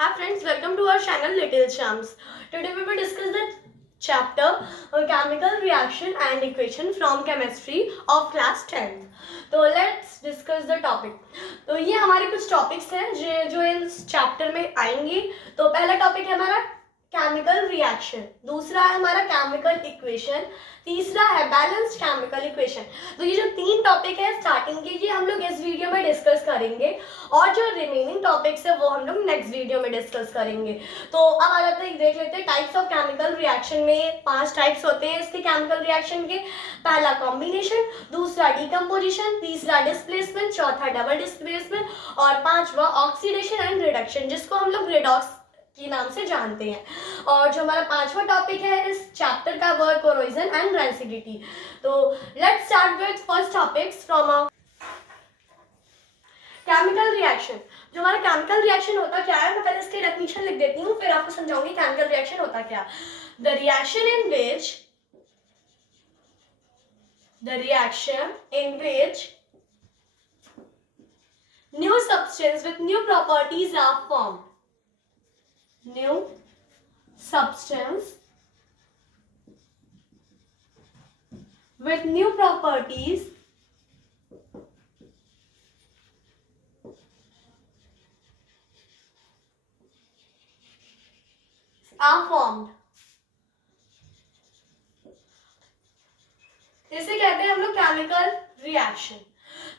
Hi friends, welcome to our channel Little Champs. Today we will discuss the chapter chemical reaction and equation from chemistry of class 10th. तो let's discuss the topic. तो ये हमारे कुछ topics हैं जो इस chapter में आएंगे. तो पहला topic है हमारा केमिकल रिएक्शन, दूसरा है हमारा केमिकल इक्वेशन, तीसरा है बैलेंस्ड केमिकल इक्वेशन. तो ये जो तीन टॉपिक है स्टार्टिंग के, ये हम लोग इस वीडियो में डिस्कस करेंगे और जो रिमेनिंग टॉपिक्स है वो हम लोग नेक्स्ट वीडियो में डिस्कस करेंगे. तो अब आ जाते हैं, देख लेते हैं टाइप्स ऑफ केमिकल रिएक्शन. में 5 टाइप्स होते हैं इसके केमिकल रिएक्शन के. पहला कॉम्बिनेशन, दूसरा डिकम्पोजिशन, तीसरा डिस्प्लेसमेंट, चौथा डबल डिस्प्लेसमेंट और पांचवा ऑक्सीडेशन एंड रिडक्शन, जिसको हम लोग रेडॉक्स के नाम से जानते हैं. और जो हमारा पांचवा टॉपिक है इस चैप्टर का, वो कोरोजन एंड रेसिडिटी. तो let's start with first topics from chemical reaction. जो हमारा केमिकल रिएक्शन होता क्या है, मैं पहले इसकी डेफिनेशन लिख देती हूँ, फिर आपको समझाऊंगी केमिकल रिएक्शन होता क्या. The reaction in which new substance with new properties are formed. New substance with new properties are formed. इसे कहते हैं हम लोग केमिकल रिएक्शन.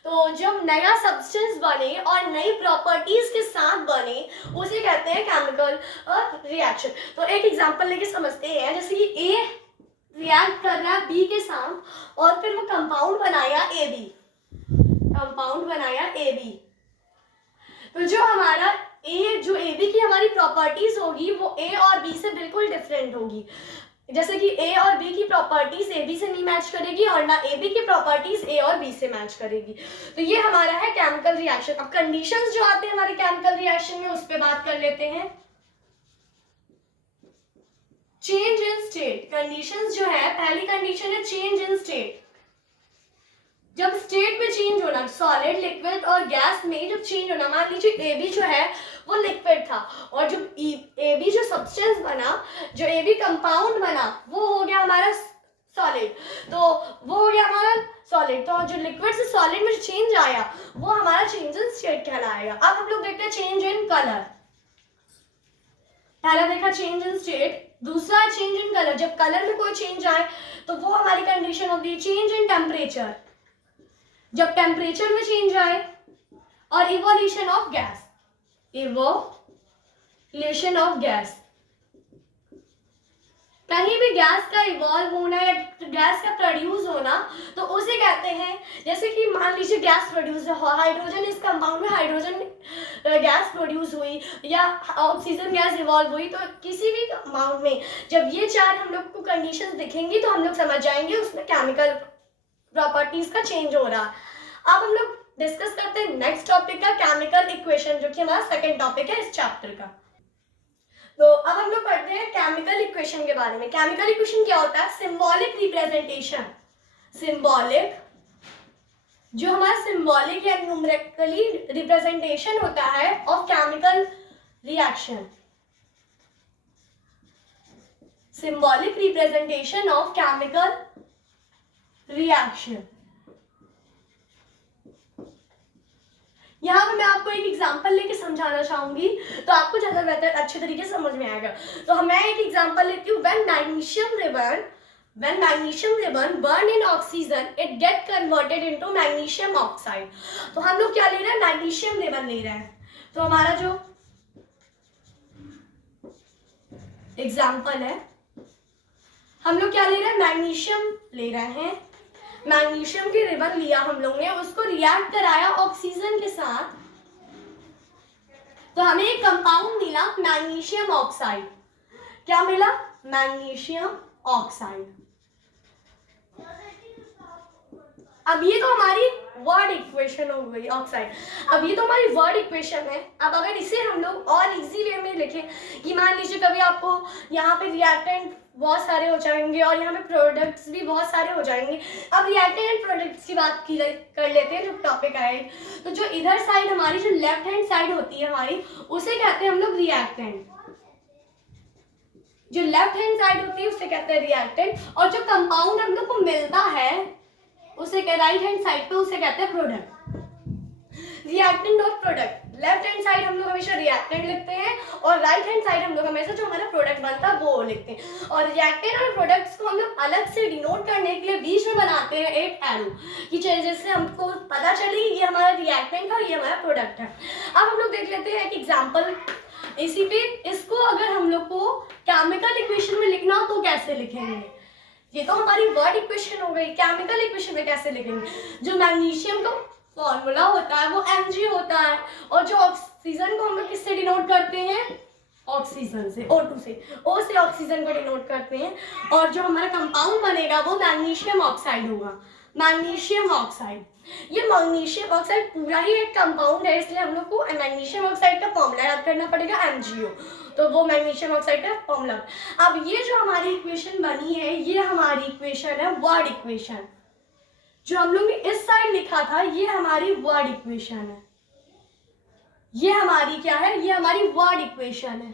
तो जब नया सब्सटेंस बने और नई प्रॉपर्टीज के साथ बने, उसे कहते हैं केमिकल रिएक्शन. तो एक एग्जांपल लेके समझते हैं. जैसे कि ए रिएक्ट कर रहा है बी के साथ और फिर वो कंपाउंड बनाया ए बी. तो जो हमारा जो ए बी की हमारी प्रॉपर्टीज होगी वो ए और बी से बिल्कुल डिफरेंट होगी. जैसे कि ए और बी की प्रॉपर्टीज ए बी से नहीं मैच करेगी और ना ए बी की प्रॉपर्टीज ए और बी से मैच करेगी. तो ये हमारा है केमिकल रिएक्शन. अब कंडीशंस जो आते हैं हमारे केमिकल रिएक्शन में, उस पर बात कर लेते हैं. Change in state. कंडीशंस जो है, पहली कंडीशन है चेंज इन स्टेट. जब स्टेट में चेंज होना, सॉलिड, लिक्विड और गैस में जब चेंज होना, मान लीजिए ए बी जो है वो लिक्विड था और जो ए बी जो सब्सटेंस बना, जो ए बी कंपाउंड बना, वो हो गया हमारा सॉलिड. तो वो हो गया हमारा सॉलिड. तो जो लिक्विड से सॉलिड में चेंज आया वो हमारा चेंज इन स्टेट कहलाएगा. अब हम लोग देखते हैं चेंज इन कलर. पहला देखा चेंज इन स्टेट, दूसरा चेंज इन कलर. जब कलर में कोई चेंज आए तो वो हमारी कंडीशन होती है. चेंज इन टेम्परेचर, जब टेम्परेचर में चेंज आए. और इवोल्यूशन ऑफ गैस, कहीं भी गैस का इवॉल्व होना या गैस का प्रोड्यूस होना, तो उसे कहते हैं. जैसे कि मान लीजिए गैस प्रोड्यूस है, हाइड्रोजन इस कंपाउंड में हाइड्रोजन गैस प्रोड्यूस हुई या ऑक्सीजन गैस इवॉल्व हुई. तो किसी भी कंपाउंड में जब ये चार हम लोग को कंडीशंस दिखेंगी तो हम लोग समझ जाएंगे उसमें केमिकल प्रॉपर्टीज का चेंज हो रहा. अब हम लोग डिस्कस करते हैं नेक्स्ट टॉपिक का, केमिकल इक्वेशन, जो कि हमारा सेकंड टॉपिक है इस चैप्टर का. तो अब हम लोग पढ़ते हैं केमिकल इक्वेशन के बारे में. केमिकल इक्वेशन क्या होता है? Symbolic representation. सिंबॉलिक, जो हमारा सिंबॉलिक या न्यूमेरिकली रिप्रेजेंटेशन होता है of chemical reaction. Symbolic representation of chemical reaction. यहाँ पे मैं आपको एक एग्जांपल लेके समझाना चाहूंगी तो आपको ज्यादा बेहतर अच्छे तरीके से समझ में आएगा. तो मैं एक एग्जांपल लेती हूँ. when magnesium ribbon burn in oxygen, it get converted into magnesium oxide. तो हम लोग क्या ले रहे हैं? मैग्नीशियम रिबन ले रहे हैं. तो हमारा जो एग्जाम्पल है, हम लोग क्या ले रहे हैं? मैग्नीशियम ले रहे हैं. मैग्नीशियम की रिबन लिया हम लोग ने, उसको रिएक्ट कराया ऑक्सीजन के साथ, तो हमें एक कंपाउंड मिला मैग्नीशियम ऑक्साइड. क्या मिला? Magnesium oxide. अब ये तो हमारी वर्ड इक्वेशन हो गई ऑक्साइड। अब ये तो हमारी वर्ड इक्वेशन है। अब अगर इसे हम लोग और इजी वे में लिखें कि मान लीजिए कभी आपको यहाँ पे रिएक्टेंट बहुत सारे हो जाएंगे और यहाँ पे प्रोडक्ट्स भी बहुत सारे हो जाएंगे। अब रिएक्टेंट एंड प्रोडक्ट्स की बात की कर लेते हैं जो टॉपिक आए। तो जो इधर साइड हमारी जो लेफ्ट हैंड साइड होती है हमारी, उसे कहते हैं हम लोग रिएक्टेंट। जो लेफ्ट हैंड साइड होती है उसे कहते हैं रिएक्टेंट, और जो कंपाउंड हम लोग को मिलता है उसे राइट हैंड साइड पे उसे कहते हैं प्रोडक्ट। रिएक्टेंट और प्रोडक्ट, लेफ्ट हैंड साइड हम लोग हमेशा रिएक्टेंट लिखते हैं और राइट हैंड साइड हम लोग हमेशा जो हमारा प्रोडक्ट बनता है वो लिखते हैं। और रिएक्टेंट और प्रोडक्ट्स को हम लोग अलग से डिनोट करने के लिए बीच में बनाते हैं एक एरो कि जैसे हमको पता चले ये हमारा रिएक्टेंट है और ये हमारा प्रोडक्ट है। अब हम लोग देख लेते हैं एक एग्जाम्पल इसी पे। इसको अगर हम लोग को केमिकल इक्वेशन में लिखना हो तो कैसे लिखेंगे? ये तो हमारी वर्ड इक्वेशन हो गई। केमिकल इक्वेशन में कैसे लिखेंगे? जो मैग्नीशियम का फॉर्मूला होता है वो Mg होता है, और जो ऑक्सीजन को हम लोग किससे डिनोट करते हैं? ऑक्सीजन से, O2 से। O से ऑक्सीजन को डिनोट करते हैं, और जो हमारा कंपाउंड बनेगा वो मैग्नीशियम ऑक्साइड होगा। मैग्नीशियम ऑक्साइड, ये मैग्नीशियम ऑक्साइड पूरा ही एक कंपाउंड है, इसलिए हम लोग को मैग्नीशियम ऑक्साइड का फॉर्मूला याद करना पड़ेगा MgO। तो वो मैग्नीशियम ऑक्साइड का फॉर्मूला। अब ये जो हमारी इक्वेशन बनी है ये हमारी इक्वेशन है वर्ड इक्वेशन। जो हम लोग ने इस साइड लिखा था ये हमारी वर्ड इक्वेशन है। ये हमारी क्या है? ये हमारी वर्ड इक्वेशन है,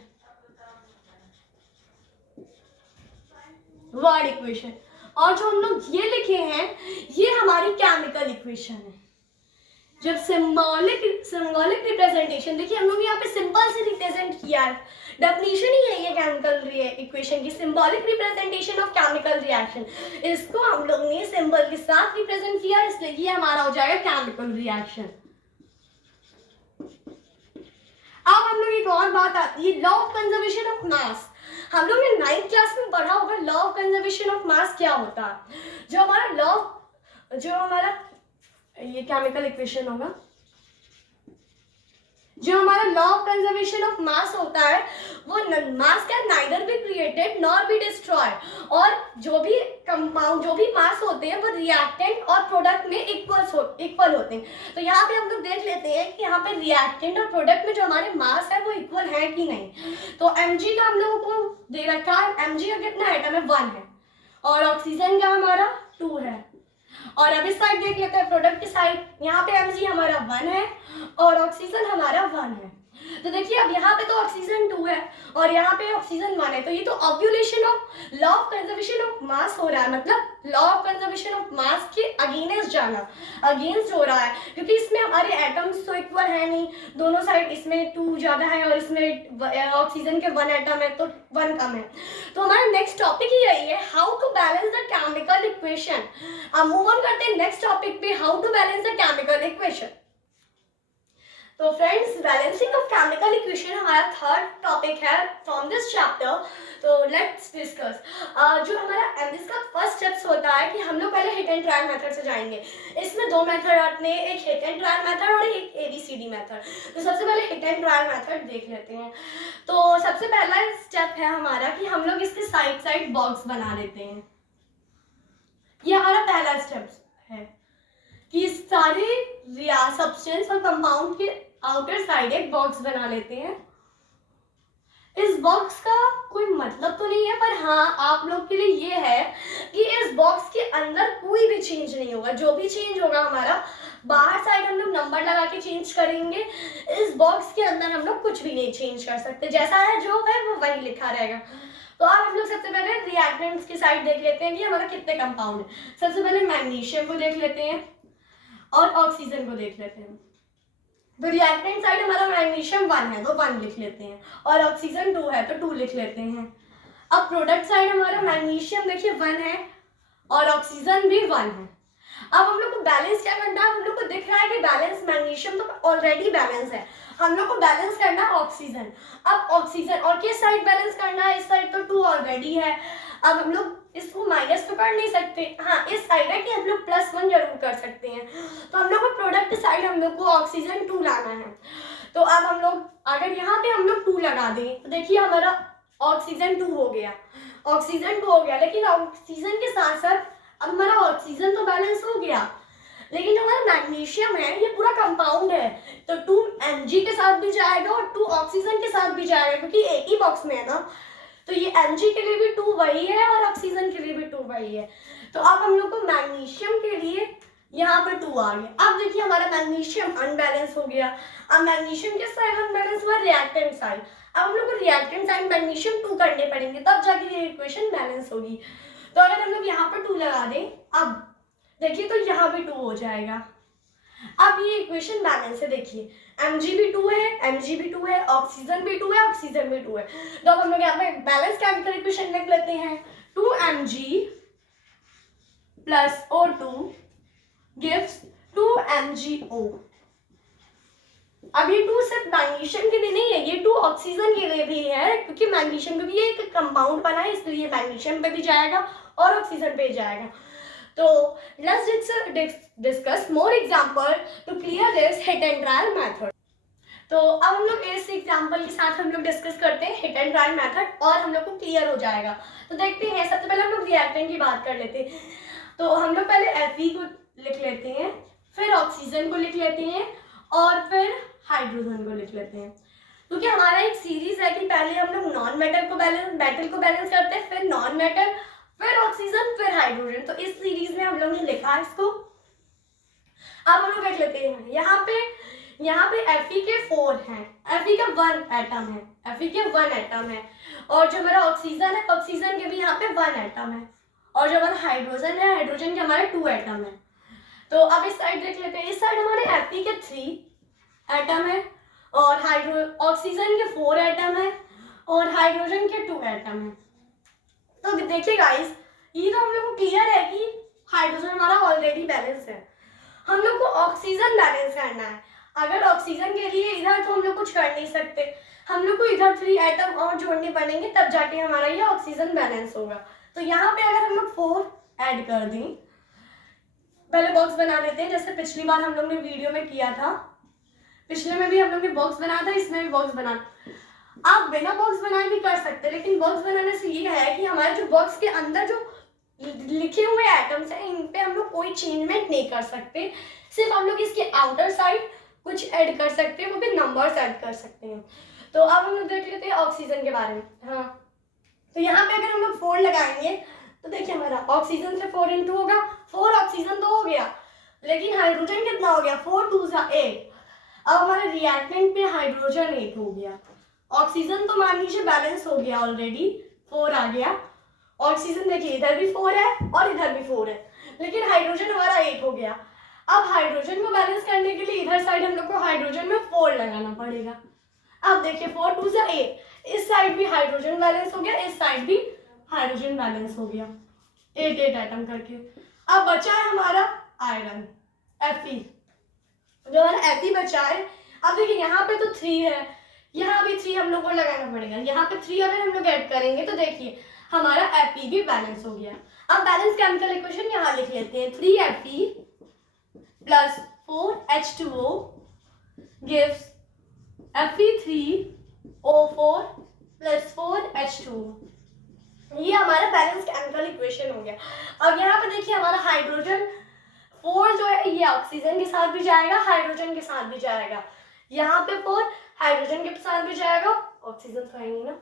वर्ड इक्वेशन। और जो हम लोग ये लिखे हैं ये हमारी केमिकल इक्वेशन है। जब सिंबॉलिक रिप्रेजेंटेशन, देखिए हम लोग यहाँ पे सिंपल से रिप्रेजेंट किया है, डेफिनेशन ही है ये केमिकल इक्वेशन की, symbolic representation of chemical reaction. इसको हम लोग ने सिंबल के साथ रिप्रेजेंट किया, इसलिए ये हमारा हो जाएगा केमिकल रिएक्शन। अब हम लोग एक और बात आती है, लॉ ऑफ कंजर्वेशन ऑफ मास। हम लोग ने 9th क्लास में पढ़ा होगा लॉ ऑफ कंजर्वेशन ऑफ मास क्या होता है। जो हमारा ये केमिकल इक्वेशन होगा, जो हमारा लॉ ऑफ कंजर्वेशन ऑफ मास होता है वो मास can neither be created nor be destroy. और जो भी कंपाउंड, जो भी मास होते हैं वो रिएक्टेंट और प्रोडक्ट में इक्वल होते हैं। तो यहाँ पे हम लोग देख लेते हैं कि यहाँ पे रिएक्टेंट और प्रोडक्ट में जो हमारे मास है वो इक्वल है कि नहीं। तो Mg का हम लोगों को दे रखा है, Mg का कितना एटम है? 1 है, और ऑक्सीजन का हमारा 2 है। और अब इस साइड देख लेते हैं प्रोडक्ट की साइड, यहाँ पे Mg हमारा 1 है और ऑक्सीजन हमारा 1 है। तो देखिए अब यहाँ पे तो ऑक्सीजन 2 है और यहाँ पे ऑक्सीजन 1 है, तो ये तो violation of law of conservation of mass हो रहा है। मतलब law of conservation of mass के अगेंस्ट जाना, अगेंस्ट हो रहा है, क्योंकि इसमें हमारे एटम्स तो इक्वल है नहीं, दोनों साइड, इसमें 2 ज्यादा है और इसमें ऑक्सीजन के 1 एटम है तो 1 कम है। तो हमारा नेक्स्ट टॉपिक ही यही है, how to balance the chemical equation. अब मूव ऑन करते हैं नेक्स्ट टॉपिक पे, how to balance the chemical equation. तो friends, balancing of chemical equation हमारा थर्ड टॉपिक है फ्रॉम दिस चैप्टर। तो लेट्स डिस्कस। जो हमारा इसका फर्स्ट स्टेप्स होता है कि हम लोग पहले हिट एंड ट्रायल मेथड से जाएंगे। इसमें 2 मेथड आते हैं, एक हिट एंड ट्रायल मेथड और एक ABCD मेथड। तो सबसे पहले हिट एंड ट्रायल मेथड देख लेते हैं। तो सबसे पहला स्टेप है हमारा कि हम लोग इसके साइड साइड बॉक्स बना लेते हैं। ये हमारा पहला स्टेप है कि सारे सब्सटेंस और कंपाउंड के आउटर साइड एक बॉक्स बना लेते हैं। इस बॉक्स का कोई मतलब तो नहीं है, पर हाँ आप लोग के लिए ये है कि इस बॉक्स के अंदर कोई भी चेंज नहीं होगा। जो भी चेंज होगा हमारा बाहर साइड हम लोग नंबर लगा के चेंज करेंगे, इस बॉक्स के अंदर हम लोग कुछ भी नहीं चेंज कर सकते, जैसा है जो है वो वही लिखा रहेगा। तो अब हम लोग सबसे पहले रिएक्टेंट्स की साइड देख लेते हैं कि हमारा कितने कंपाउंड है। सबसे पहले मैग्नीशियम को देख लेते हैं और ऑक्सीजन को देख लेते हैं। तो रिएक्टेंट साइड हमारा मैग्नीशियम 1 है तो 1 लिख लेते हैं, और ऑक्सीजन 2 है तो 2 लिख लेते हैं। अब प्रोडक्ट साइड हमारा मैग्नीशियम देखिए 1 है और ऑक्सीजन भी 1 है। अब हम लोग को बैलेंस क्या करना है? हम लोग को दिख रहा है कि बैलेंस मैग्नीशियम तो ऑलरेडी बैलेंस है, हम लोग को बैलेंस करना है ऑक्सीजन। अब ऑक्सीजन और किस साइड बैलेंस करना है? इस साइड तो 2 ऑलरेडी है। अब हम लोग इसको माइनस तो कर नहीं सकते, हाँ इस साइड है कि हम लोग +1 जरूर कर सकते हैं। तो हम लोग को प्रोडक्ट साइड हम लोग को ऑक्सीजन 2 लाना है। तो अब हम लोग अगर यहाँ पे हम लोग 2 लगा दें तो देखिए हमारा ऑक्सीजन 2 हो गया, ऑक्सीजन 2 हो गया। लेकिन ऑक्सीजन के साथ साथ अब हमारा ऑक्सीजन तो बैलेंस हो गया, लेकिन जो हमारा मैग्नीशियम है ये पूरा कंपाउंड है, तो 2 Mg के साथ भी जाएगा और 2 ऑक्सीजन के साथ भी जाएगा, क्योंकि एक ही बॉक्स में है ना। तो ये Mg के लिए भी 2 वही है और ऑक्सीजन के लिए भी 2 वही है। तो अब हम लोग को मैग्नीशियम के लिए यहाँ पे 2 आ गया। अब देखिए हमारा मैग्नीशियम अनबैलेंस हो गया। अब मैग्नीशियम के साइड अनबैलेंस हुआ रिएक्टेंट साइड। अब हम लोग को रिएक्टेंट साइड मैग्नीशियम 2 करने पड़ेंगे, तब जाके ये इक्वेशन बैलेंस होगी। तो अगर हम लोग यहाँ पर 2 लगा दें, अब देखिए तो यहाँ भी 2 हो जाएगा। अब ये इक्वेशन बैलेंस है। देखिए Mg भी 2 है, Mg भी 2 है, ऑक्सीजन भी 2 है, ऑक्सीजन भी 2 है। तो अब हम लोग यहाँ पे बैलेंस केमिकल इक्वेशन लिख लेते हैं। 2Mg plus O2 gives 2MgO। अब ये 2 सिर्फ मैग्नीशियम के लिए नहीं है, ये 2 ऑक्सीजन के लिए भी है, क्योंकि मैग्नीशियम का भी ये एक कंपाउंड बना है, इसलिए मैग्नीशियम पे भी जाएगा और ऑक्सीजन पे जाएगा। तो let's discuss more example to clear this hit and trial method. तो अब हम लोग इस एग्जाम्पल के साथ हम लोग डिस्कस करते हैं हिट एंड ट्रायल मेथड, और हम लोग को क्लियर हो जाएगा। तो देखते हैं, सबसे पहले हम लोग रिएक्टेंट की बात कर लेते हैं। तो हम लोग पहले Fe को लिख लेते हैं, फिर ऑक्सीजन को लिख लेते हैं और फिर हाइड्रोजन को लिख लेते हैं, क्योंकि हमारा एक सीरीज है कि पहले हम लोग नॉन मेटल को बैलेंस करते हैं, फिर नॉन मेटल, फिर ऑक्सीजन, फिर हाइड्रोजन। तो इस सीरीज में हम लोग ने लिखा इसको। अब हम लोग देख लेते हैं, यहाँ पे Fe के 4 हैं, Fe का 1 एटम है, Fe के 1 एटम है, और जो हमारा ऑक्सीजन है, ऑक्सीजन के भी यहाँ पे 1 एटम है, और जो हमारा हाइड्रोजन है, हाइड्रोजन के हमारे 2 एटम है। तो अब इस साइड देख लेते हैं, इस साइड हमारे Fe के 3 एटम है, और ऑक्सीजन के 4 एटम है, और हाइड्रोजन के 2 एटम है। तो देखिए गाइस, ये तो हम लोग को क्लियर है कि हाइड्रोजन हमारा ऑलरेडी बैलेंस है। हम लोग को ऑक्सीजन बैलेंस करना है। अगर ऑक्सीजन के लिए इधर तो हम लोग कुछ कर नहीं सकते, हम लोग को इधर 3 एटम और जोड़ने पड़ेंगे, तब जाके हमारा ये ऑक्सीजन बैलेंस होगा। तो यहाँ पे अगर हम लोग 4 ऐड कर दें, पहले बॉक्स बना लेते हैं, जैसे पिछली बार हम लोग ने वीडियो में किया था। पिछले में भी हम लोग ने बॉक्स बनाया था, इसमें भी बॉक्स बना। आप बिना बॉक्स बनाए भी कर सकते हैं, लेकिन बॉक्स बनाने से ये है कि हमारे जो बॉक्स के अंदर जो लिखे हुए एटम्स हैं, इन पे हम लोग कोई चेंजमेंट नहीं कर सकते। सिर्फ हम लोग इसके आउटर साइड कुछ ऐड कर सकते हैं, वो भी नंबर्स ऐड कर सकते हैं। तो अब हम लोग देख लेते हैं ऑक्सीजन के बारे में। हाँ, तो यहाँ पे अगर हम लोग 4 लगाएंगे तो देखिए हमारा ऑक्सीजन से 4 × होगा, 4 ऑक्सीजन तो हो गया, लेकिन हाइड्रोजन कितना हो गया, 4 × 2 = 8। अब हमारे रिएक्टेंट पे हाइड्रोजन 8 हो गया। ऑक्सीजन तो मान लीजिए बैलेंस हो गया ऑलरेडी, 4 आ गया। ऑक्सीजन देखिए इधर भी 4 है और इधर भी 4 है, लेकिन हाइड्रोजन हमारा 8 हो गया। अब हाइड्रोजन को बैलेंस करने के लिए इधर साइड हम लोग को हाइड्रोजन में 4 लगाना पड़ेगा। अब देखिए 4 × 2 = 8, इस साइड भी हाइड्रोजन बैलेंस हो गया, इस साइड भी हाइड्रोजन बैलेंस हो गया, 8 एटम करके। अब बचा है हमारा आयरन Fe, जो हमारा Fe बचा है। अब देखिए यहाँ पे तो 3 है, यहाँ भी 3 हम लोग को लगाना पड़ेगा। यहाँ पे 3 अगर हम लोग ऐड करेंगे तो देखिए हमारा Fe भी बैलेंस हो गया। अब बैलेंस केमिकल इक्वेशन यहाँ लिख लेते हैं, 3Fe + 4H2O gives Fe3O4 + 4H2O। ये हमारा बैलेंस केमिकल इक्वेशन हो गया। अब यहाँ पे देखिए हमारा हाइड्रोजन 4 जो है ये ऑक्सीजन के साथ भी जाएगा, हाइड्रोजन के साथ भी जाएगा। यहाँ पे 4 हाइड्रोजन के साथ भी जाएगा, ऑक्सीजन तो है नहीं ना।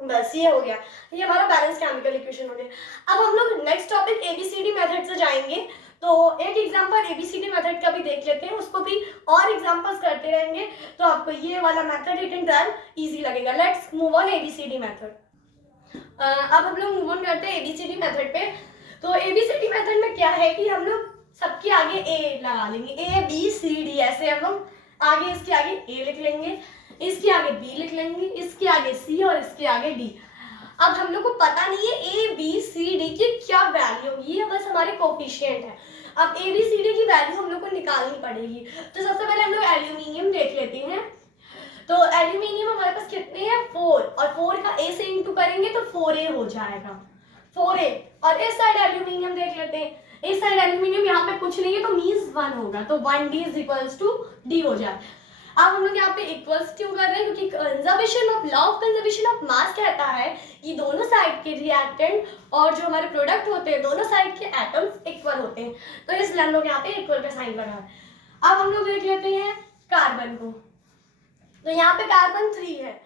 बस ये हो गया, ये हमारा बैलेंस केमिकल इक्वेशन हो गया। अब हम लोग नेक्स्ट टॉपिक ABCD मेथड से जाएंगे। तो एक एग्जांपल ABCD मेथड का भी देख लेते हैं, उसको भी और एग्जांपल्स करते रहेंगे, तो आपको ये वाला method hit and trial easy लगेगा। Let's move on ABCD method. अब हम लोग मूव ऑन करते हैं ABCD मेथड पे। तो ABCD मेथड में क्या है कि हम लोग सबके आगे A लगा लेंगे, ABCD ऐसे हम लोग आगे, इसके आगे A लिख लेंगे, इसके आगे B लिख लेंगे, इसके आगे C और इसके आगे D। अब हम लोग को पता नहीं है ABCD की क्या वैल्यू होगी, ये बस हमारे कोफिशिएंट है। अब ABCD की वैल्यू हम लोग को निकालनी पड़ेगी। तो सबसे पहले हम लोग एल्यूमिनियम देख लेते हैं। तो एल्यूमिनियम हमारे पास कितने हैं, 4, और 4 का A से इंटू करेंगे तो 4A हो जाएगा, 4A। और इस साइड एल्यूमिनियम देख लेते हैं, इस साइड एल्यूमिनियम यहाँ पे कुछ नहीं है तो मीन्स 1 होगा, तो 1D = D हो जाए। अब हम लोग यहाँ पे इक्वल्स क्यों कर रहे हैं, क्योंकि conservation of law of conservation of मास कहता है कि दोनों साइड के रिएक्टेंट और जो हमारे प्रोडक्ट होते हैं दोनों साइड के एटम्स इक्वल होते हैं, तो इसलिए हम लोग यहाँ पे इक्वल का साइन बना है। अब हम लोग देख लेते हैं कार्बन को। तो यहाँ पे कार्बन 3 है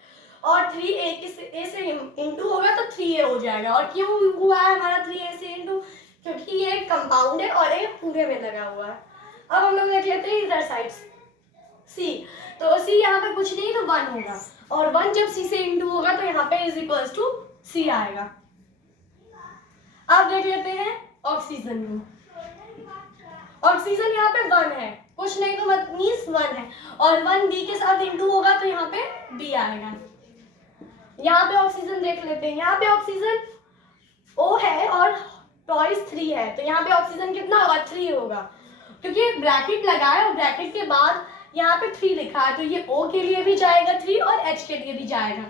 और 3 ए से इंटू होगा तो 3A हो जाएगा। और क्यों हुआ है हमारा 3A से इंटू? क्योंकि ये एक कंपाउंड है और एक पूरे में लगा हुआ है। अब हम लोग देख लेते हैं इधर साइड C। तो C यहाँ पे कुछ नहीं तो 1 होगा और 1 जब C से इंटू होगा तो यहाँ पे इज इक्वल्स टू C आएगा। अब देख लेते हैं ऑक्सीजन को। ऑक्सीजन यहाँ पे 1 है, कुछ नहीं तो मींस 1 है और 1 B के साथ इंटू होगा तो यहाँ पे B आएगा। यहाँ पे ऑक्सीजन देख लेते हैं। यहाँ पे ऑक्सीजन O है और टॉइस 3 है, तो यहाँ पे ऑक्सीजन कितना होगा? 3 होगा, क्योंकि ब्रैकेट लगा है और ब्रैकेट के बाद यहाँ पे 3 लिखा है, तो ये O के लिए भी जाएगा 3 और H के लिए भी जाएगा।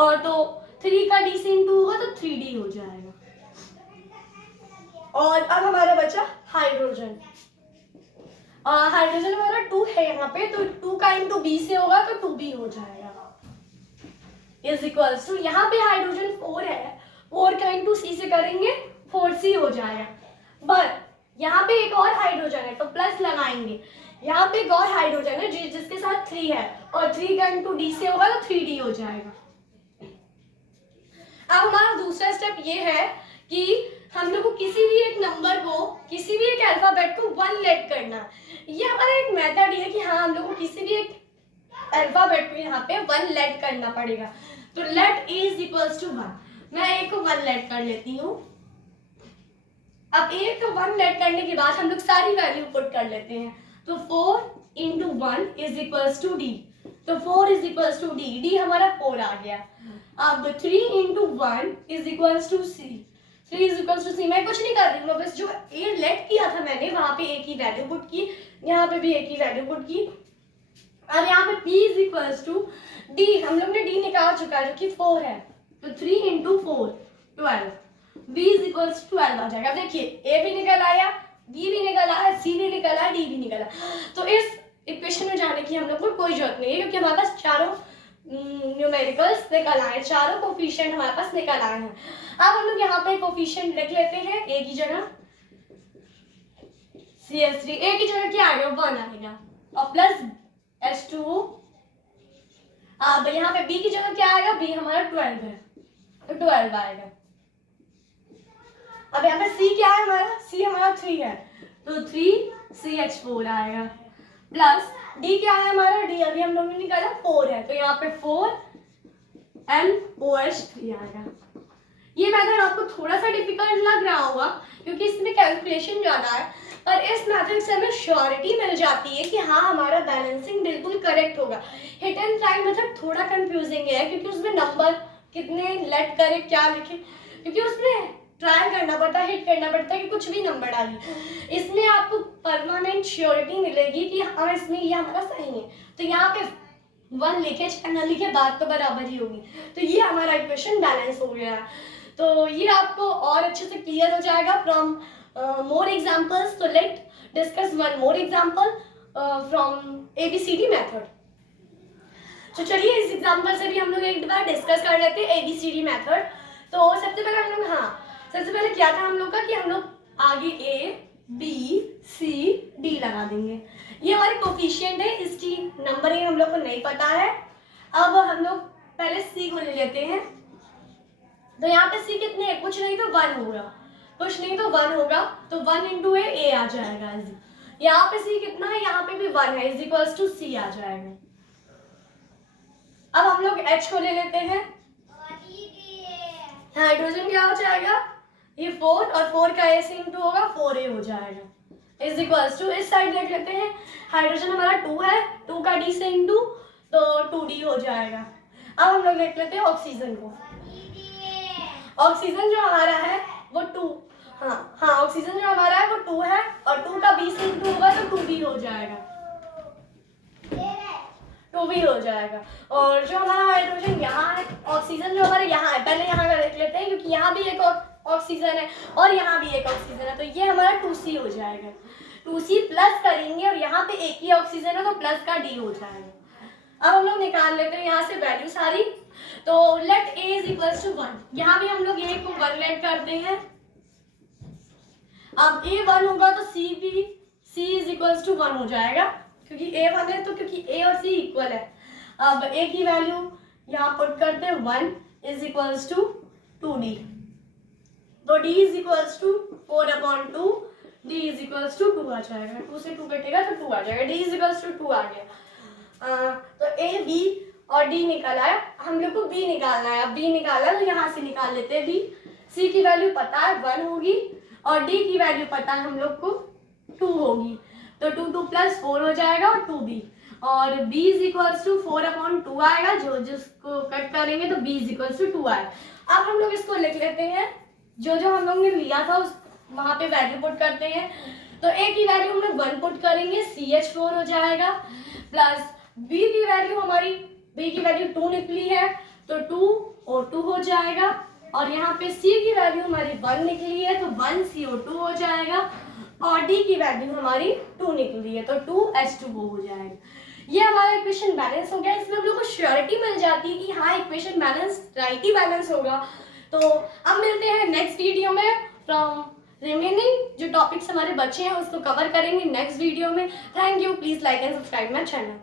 और तो 3 का D से इंटू होगा तो 3D हो जाएगा। और अब हमारा बचा हाइड्रोजन। हाइड्रोजन हमारा 2 है यहाँ पे, तो 2 का इंटू B से होगा तो 2B हो जाएगा इज इक्वल्स टू, यहाँ पे हाइड्रोजन 4 है, 4 का इंटू C से करेंगे 4C हो जाएगा। बट यहाँ पे एक और हाइड्रोजन है तो प्लस लगाएंगे। यहाँ पे एक और हाइड्रोजन है जिसके साथ 3 है और 3 का इंटू D से होगा तो 3D हो जाएगा। अब हमारा दूसरा स्टेप ये है कि हम लोग को किसी भी एक नंबर को, किसी भी एक अल्फाबेट को 1 लेट करना। ये हमारा एक मेथड है कि हाँ हम लोग को किसी भी एक अल्फाबेट को यहाँ पे 1 लेट करना पड़ेगा। तो let A is equals to 1। मैं A को 1 लेट कर लेती हूँ। अब A को 1 लेट करने के बाद हम लोग सारी वैल्यू पुट कर लेते हैं। तो 4 into 1 is equals to D। तो 4 is equals to D, D हमारा 4 आ गया। अब 3 into 1 is equals to C, 3 is equals to C। मैं कुछ नहीं कर रही हूँ, बस जो A लेट किया था मैंने वहां पे A की वैल्यू पुट की, यहाँ पे भी A की वैल्यू पुट की। अब यहाँ पे P is equals to D, हम लोग ने D निकाल चुका है जो कि 4 है, तो 3 इंटू 4 12, B इज इक्वल्स 12 आ जाएगा। देखिए A भी निकल आया, B भी निकल आया, C भी निकल आया, D भी निकल आया। तो इस इक्वेशन में जाने की हम लोग को कोई जरूरत नहीं है क्योंकि हमारे पास चारों न्यूमेरिकल्स निकल आए, चारों कोफिशिएंट हमारे पास निकल आए हैं। अब हम लोग यहाँ पे कोफिशिएंट लिख लेते हैं। A की जगह CH3, A की जगह क्या आएगा? 1 आएगा और प्लस H2O। अब यहाँ पे B की जगह क्या आएगा? B हमारा 12 है तो 12 आएगा। अब यहाँ पे C क्या है हमारा? C हमारा 3 है तो 3CH4 आएगा प्लस D क्या है हमारा? D अभी हम लोगों ने निकाला 4 है तो यहाँ पे 4NOH3 आएगा। ये मेथड आपको थोड़ा सा डिफिकल्ट लग रहा होगा क्योंकि इसमें कैलकुलेशन ज़्यादा है, पर इस मेथड से हमें श्योरिटी मिल जाती है कि हाँ हमारा बैलेंसिंग बिल्कुल करेक्ट होगा। हिट एंड ट्राई मेथड थोड़ा कंफ्यूजिंग है क्योंकि उसमें नंबर कितने लेट करे क्या लिखे, क्योंकि उसमें ट्राई करना पड़ता है, हिट करना पड़ता है कि कुछ भी नंबर डालिए। इसमें आपको परमानेंट श्योरिटी मिलेगी कि हाँ इसमें ये हमारा सही है। तो यहाँ पे 1 लिखे चाहे न लिखे बात तो बराबर ही होगी। तो ये हमारा इक्वेशन बैलेंस हो गया। तो ये आपको और अच्छे से क्लियर हो जाएगा फ्रॉम मोर एग्जाम्पल्स। तो let discuss one more example from ABCD method. तो चलिए इस एग्जाम्पल से भी हम लोग एक बार डिस्कस कर लेते हैं ABCD मेथड। तो सबसे पहले हम लोग सबसे पहले क्या था हम लोग का कि हम लोग आगे A B C D लगा देंगे। ये हमारे कोफिशिएंट है, इसकी नंबरिंग हम लोग को नहीं पता है। अब हम लोग पहले C को ले लेते हैं। तो यहाँ पे C कितने हैं? कुछ नहीं तो 1 होगा, कुछ नहीं तो 1 होगा तो 1 इंटू A आ जाएगा। यहाँ पे C कितना है? यहाँ पे भी 1 है इज इक्वल्स टू C आ जाएगा। अब हम लोग H को ले लेते हैं। हाइड्रोजन क्या हो जाएगा? ये 4 और 4 का A से इंटू होगा 4A हो जाएगा इज इक्वल्स टू, इस साइड देख लेते हैं। हाइड्रोजन हमारा 2 है, 2 का D से इंटू तो 2D हो जाएगा। अब हम लोग देख लेते हैं ऑक्सीजन को। ऑक्सीजन जो हमारा है वो 2, हाँ ऑक्सीजन जो हमारा है वो 2 है और 2 का B से इंटू होगा तो 2B हो जाएगा, 2B हो जाएगा। और जो हमारा हाइड्रोजन यहाँ है, ऑक्सीजन जो हमारे यहाँ है, पहले यहाँ का देख लेते हैं क्योंकि यहाँ भी एक ऑक्सीजन है और यहाँ भी एक ऑक्सीजन है, तो ये हमारा 2C हो जाएगा। 2C प्लस करेंगे और यहाँ पे एक ही ऑक्सीजन है तो प्लस का D हो जाएगा। अब हम लोग निकाल लेते हैं यहाँ से वैल्यू सारी। Is equals to 1। यहाँ भी हम लोग ए को 1 लेट करते हैं। अब ए 1 होगा तो सी इज इक्वल्स टू 1 हो जाएगा, क्योंकि ए 1 है तो क्योंकि ए और सी इक्वल है। अब ए की वैल्यू यहाँ पुट करते हैं 1 इज इक्वल्स टू 2d। तो d is equals to 4/2, d is equals to 2 आ जाएगा। 2 से 2 कटेगा तो 2 आ जाएगा। d इज इक्वल्स टू 2 आ गया। तो a b और d निकल आया। हम लोग को b निकालना है। अब b निकाला तो यहाँ से निकाल लेते हैं b। c की वैल्यू पता है 1 होगी और d की वैल्यू पता है हम लोग को 2 होगी। तो 2 + 4 हो जाएगा और 2b, और b इज इक्वल्स टू 4/2 आएगा। जिसको कट करेंगे तो b इज इक्वल्स टू 2 आएगा। अब हम लोग इसको लिख लेते हैं। जो हम लोग ने लिया था उस वहाँ पे वैल्यू पुट करते हैं। तो a की वैल्यू हम लोग 1 पुट करेंगे, CH4 हो जाएगा, प्लस b की वैल्यू हमारी b की वैल्यू 2 निकली है तो 2O2 हो जाएगा, और यहाँ पे c की वैल्यू हमारी 1 निकली है तो 1CO2 हो जाएगा, और d की वैल्यू हमारी 2 निकली है तो 2H2O हो जाएगा। ये हमारा इक्वेशन बैलेंस हो गया। इसमें हम लोग को श्योरिटी मिल जाती है कि हाँ इक्वेशन बैलेंस राइट ही बैलेंस होगा। तो अब मिलते हैं नेक्स्ट वीडियो में। फ्रॉम रिमेनिंग जो टॉपिक्स हमारे बचे हैं उसको कवर करेंगे नेक्स्ट वीडियो में। Thank you. Please like and subscribe my channel.